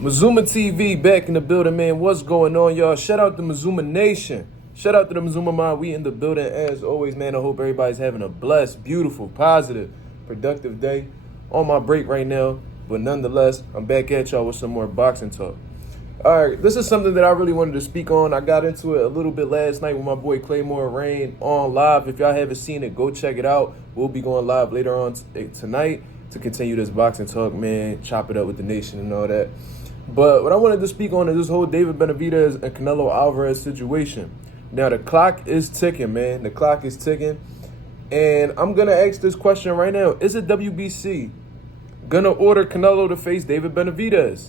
Mazuma TV back in the building, man. What's going on, y'all? Shout out to Mazuma Nation. Shout out to the Mazuma Mob. We in the building as always, man. I hope everybody's having a blessed, beautiful, positive, productive day. On my break right now, but nonetheless, I'm back at y'all with some more boxing talk. All right, this is something that I really wanted to speak on. I got into it a little bit last night with my boy Claymore Rain on live. If y'all haven't seen it, go check it out. We'll be going live later on tonight to continue this boxing talk, man. Chop it up with the nation and all that. But what I wanted to speak on is this whole David Benavidez and Canelo Alvarez situation. Now, the clock is ticking, man. The clock is ticking. And I'm going to ask this question right now. Is it WBC going to order Canelo to face David Benavidez?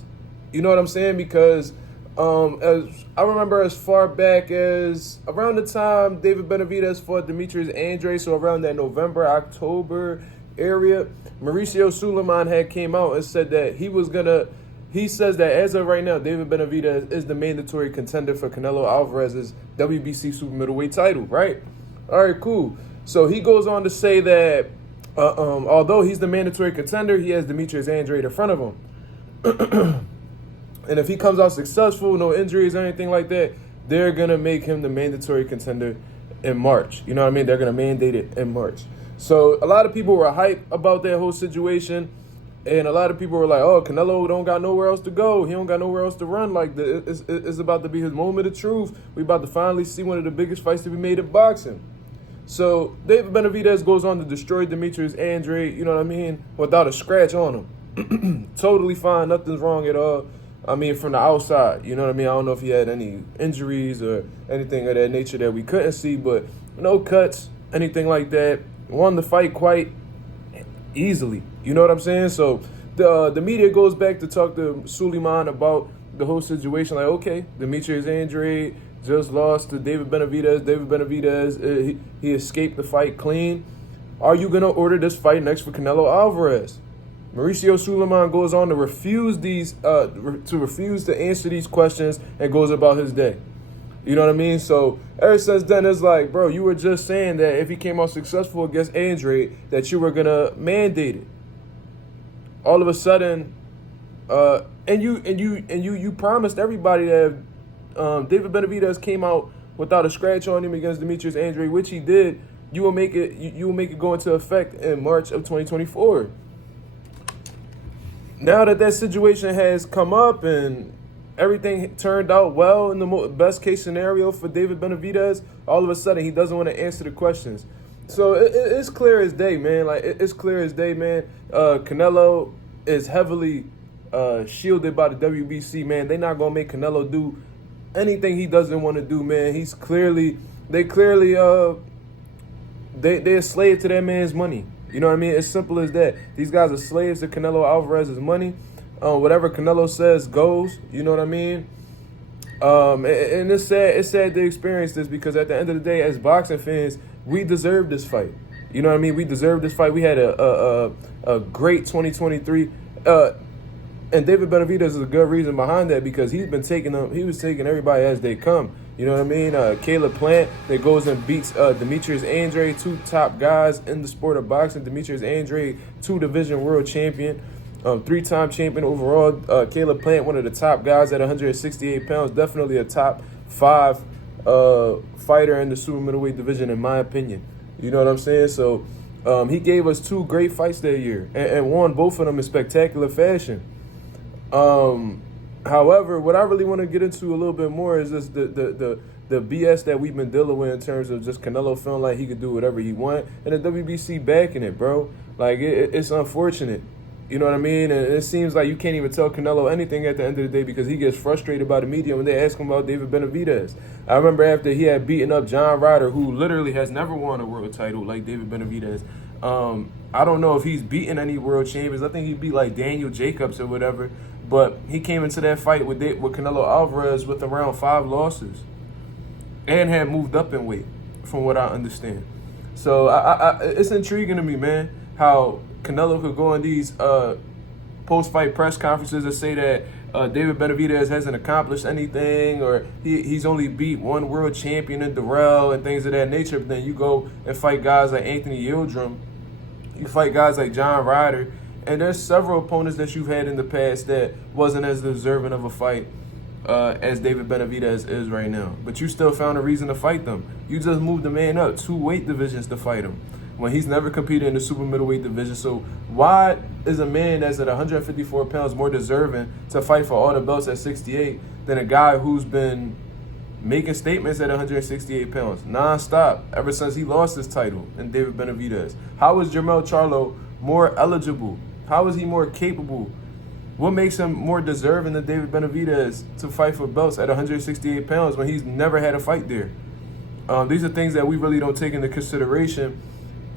You know what I'm saying? Because as I remember as far back as around the time David Benavidez fought Demetrius Andrade, so around that November, October area, Mauricio Suleiman had came out and said that he says that as of right now, David Benavidez is the mandatory contender for Canelo Alvarez's WBC super middleweight title, right? All right, cool. So he goes on to say that although he's the mandatory contender, he has Demetrius Andrade in front of him. And if he comes out successful, no injuries or anything like that, they're going to make him the mandatory contender in March. You know what I mean? They're going to mandate it in March. So a lot of people were hyped about that whole situation. And a lot of people were like, oh, Canelo don't got nowhere else to go. He don't got nowhere else to run. Like, it's about to be his moment of truth. We about to finally see one of the biggest fights to be made in boxing. So David Benavidez goes on to destroy Demetrius Andrade, you know what I mean, without a scratch on him. Totally fine. Nothing's wrong at all. I mean, from the outside, you know what I mean? I don't know if he had any injuries or anything of that nature that we couldn't see, but no cuts, anything like that. Won the fight quite easily. You know what I'm saying? So the media goes back to talk to Suleiman about the whole situation. Like, okay, Demetrius Andrade just lost to David Benavidez. David Benavidez, he escaped the fight clean. Are you going to order this fight next for Canelo Alvarez? Mauricio Suleiman goes on to refuse to answer these questions and goes about his day. You know what I mean? So ever since then, it's like, bro, you were just saying that if he came out successful against Andrade, that you were gonna mandate it. All of a sudden, and you promised everybody that David Benavidez came out without a scratch on him against Demetrius Andrade, which he did. You will make it go into effect in March of 2024. Now that situation has come up and everything turned out well in the best case scenario for David Benavidez, all of a sudden he doesn't want to answer the questions. So it's clear as day, man. Like, it's clear as day, man. Canelo is heavily shielded by the WBC, man. They're not going to make Canelo do anything he doesn't want to do, man. They're a slave to that man's money. You know what I mean? It's simple as that. These guys are slaves to Canelo Alvarez's money. Whatever Canelo says goes. You know what I mean? And it's sad to experience this because at the end of the day, as boxing fans, we deserve this fight. You know what I mean? We deserve this fight. We had a great 2023. And David Benavidez is a good reason behind that because he was taking everybody as they come. You know what I mean? Caleb Plant that goes and beats Demetrius Andrade, two top guys in the sport of boxing. Demetrius Andrade, 2-division world champion, 3-time champion overall. Caleb Plant, one of the top guys at 168 pounds, definitely a top 5 fighter in the super middleweight division, in my opinion. You know what I'm saying? So he gave us 2 great fights that year and won both of them in spectacular fashion. However, what I really want to get into a little bit more is just the BS that we've been dealing with in terms of just Canelo feeling like he could do whatever he want and the WBC backing it, bro. Like, it's unfortunate. You know what I mean? And it seems like you can't even tell Canelo anything at the end of the day because he gets frustrated by the media when they ask him about David Benavidez. I remember after he had beaten up John Ryder, who literally has never won a world title like David Benavidez. I don't know if he's beaten any world champions. I think he beat like Daniel Jacobs or whatever. But he came into that fight with Canelo Alvarez with around 5 losses and had moved up in weight, from what I understand. So it's intriguing to me, man, how Canelo could go on these post-fight press conferences and say that David Benavidez hasn't accomplished anything or he's only beat 1 world champion in Durrell and things of that nature. But then you go and fight guys like Anthony Yildirim. You fight guys like John Ryder. And there's several opponents that you've had in the past that wasn't as deserving of a fight as David Benavidez is right now. But you still found a reason to fight them. You just moved the man up 2 weight divisions to fight him when he's never competed in the super middleweight division. So why is a man that's at 154 pounds more deserving to fight for all the belts at 68 than a guy who's been making statements at 168 pounds non-stop ever since he lost his title in David Benavidez? How is Jermell Charlo more eligible? How is he more capable? What makes him more deserving than David Benavidez to fight for belts at 168 pounds when he's never had a fight there? These are things that we really don't take into consideration.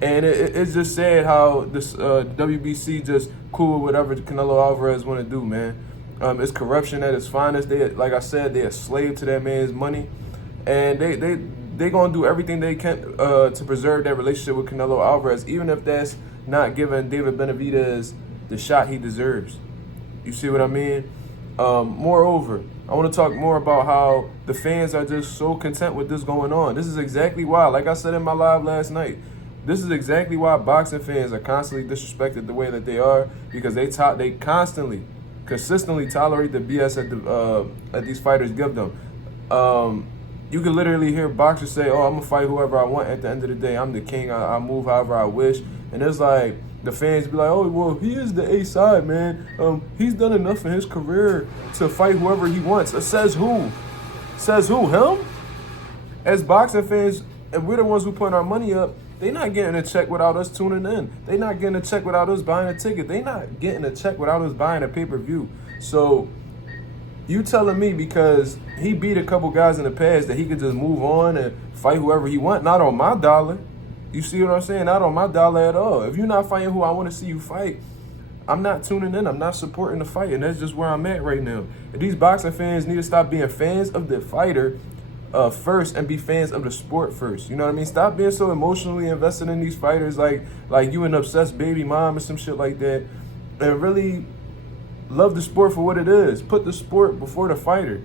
And it's just sad how this WBC just cool with whatever Canelo Alvarez want to do, man. It's corruption at its finest. They, like I said, they're a slave to that man's money. And they going to do everything they can to preserve that relationship with Canelo Alvarez, even if that's not giving David Benavidez the shot he deserves. You see what I mean? Moreover, I want to talk more about how the fans are just so content with this going on. This is exactly why, like I said in my live last night, this is exactly why boxing fans are constantly disrespected the way that they are, because they consistently tolerate the BS that these fighters give them. You can literally hear boxers say, "Oh, I'm gonna fight whoever I want. At the end of the day, I'm the king. I move however I wish." And it's like the fans be like, "Oh, well, he is the A side, man. He's done enough in his career to fight whoever he wants." Says who? Says who? Him? As boxing fans, and we're the ones who put our money up. They not getting a check without us tuning in. They not getting a check without us buying a ticket. They not getting a check without us buying a pay-per-view. So you telling me because he beat a couple guys in the past that he could just move on and fight whoever he want? Not on my dollar. You see what I'm saying? Not on my dollar at all. If you're not fighting who I want to see you fight, I'm not tuning in. I'm not supporting the fight. And that's just where I'm at right now. And these boxing fans need to stop being fans of the fighter first and be fans of the sport first. You know what I mean? Stop being so emotionally invested in these fighters like you an obsessed baby mom or some shit like that, and really love the sport for what it is. Put the sport before the fighter.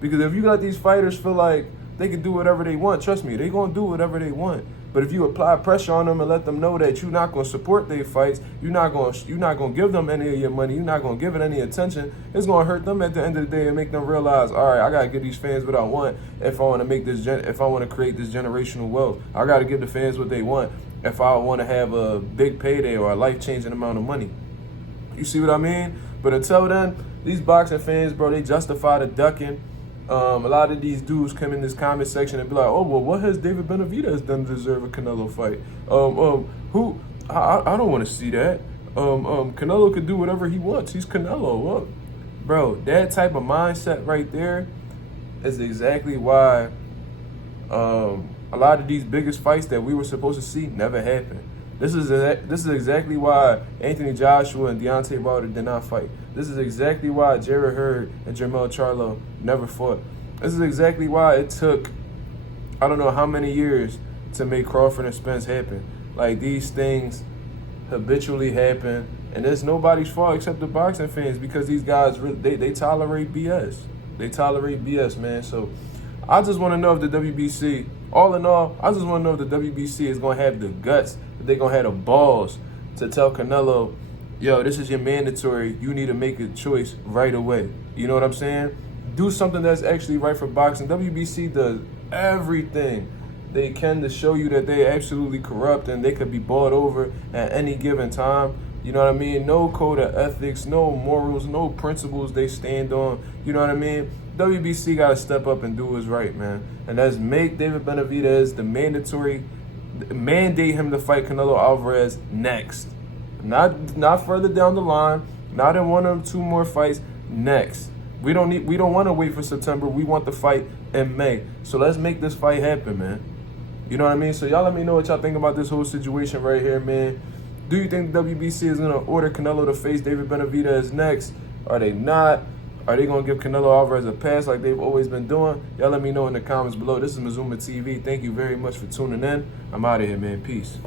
Because if you let these fighters feel like they can do whatever they want, trust me, they gonna do whatever they want. But if you apply pressure on them and let them know that you're not gonna support their fights, you're not gonna give them any of your money, you're not gonna give it any attention, it's gonna hurt them at the end of the day and make them realize, all right, I gotta give these fans what I want if I want to make this if I want to create this generational wealth. I gotta give the fans what they want if I want to have a big payday or a life-changing amount of money. You see what I mean? But until then, these boxing fans, bro, they justify the ducking. A lot of these dudes come in this comment section and be like, "Oh, well, what has David Benavidez done to deserve a Canelo fight? Who? I don't want to see that. Canelo could do whatever he wants. He's Canelo." Well, bro, that type of mindset right there is exactly why a lot of these biggest fights that we were supposed to see never happened. This is exactly why Anthony Joshua and Deontay Wilder did not fight. This is exactly why Jarrett Hurd and Jermell Charlo never fought. This is exactly why it took, I don't know how many years to make Crawford and Spence happen. Like, these things habitually happen, and it's nobody's fault except the boxing fans, because these guys, they tolerate BS. They tolerate BS, man. So I just want to know if the WBC, all in all, I just want to know if the WBC is going to have the guts, if they're going to have the balls to tell Canelo, yo, this is your mandatory. You need to make a choice right away. You know what I'm saying? Do something that's actually right for boxing. WBC does everything they can to show you that they're absolutely corrupt and they could be bought over at any given time. You know what I mean? No code of ethics, no morals, no principles they stand on. You know what I mean? WBC got to step up and do what's right, man. And that's make David Benavidez the mandate him to fight Canelo Alvarez next. Not further down the line, not in one or two more fights, next. We don't want to wait for September. We want the fight in May. So let's make this fight happen, man. You know what I mean? So y'all let me know what y'all think about this whole situation right here, man. Do you think the WBC is going to order Canelo to face David Benavidez next? Are they not? Are they going to give Canelo Alvarez a pass like they've always been doing? Y'all let me know in the comments below. This is Mazuma TV. Thank you very much for tuning in. I'm out of here, man. Peace.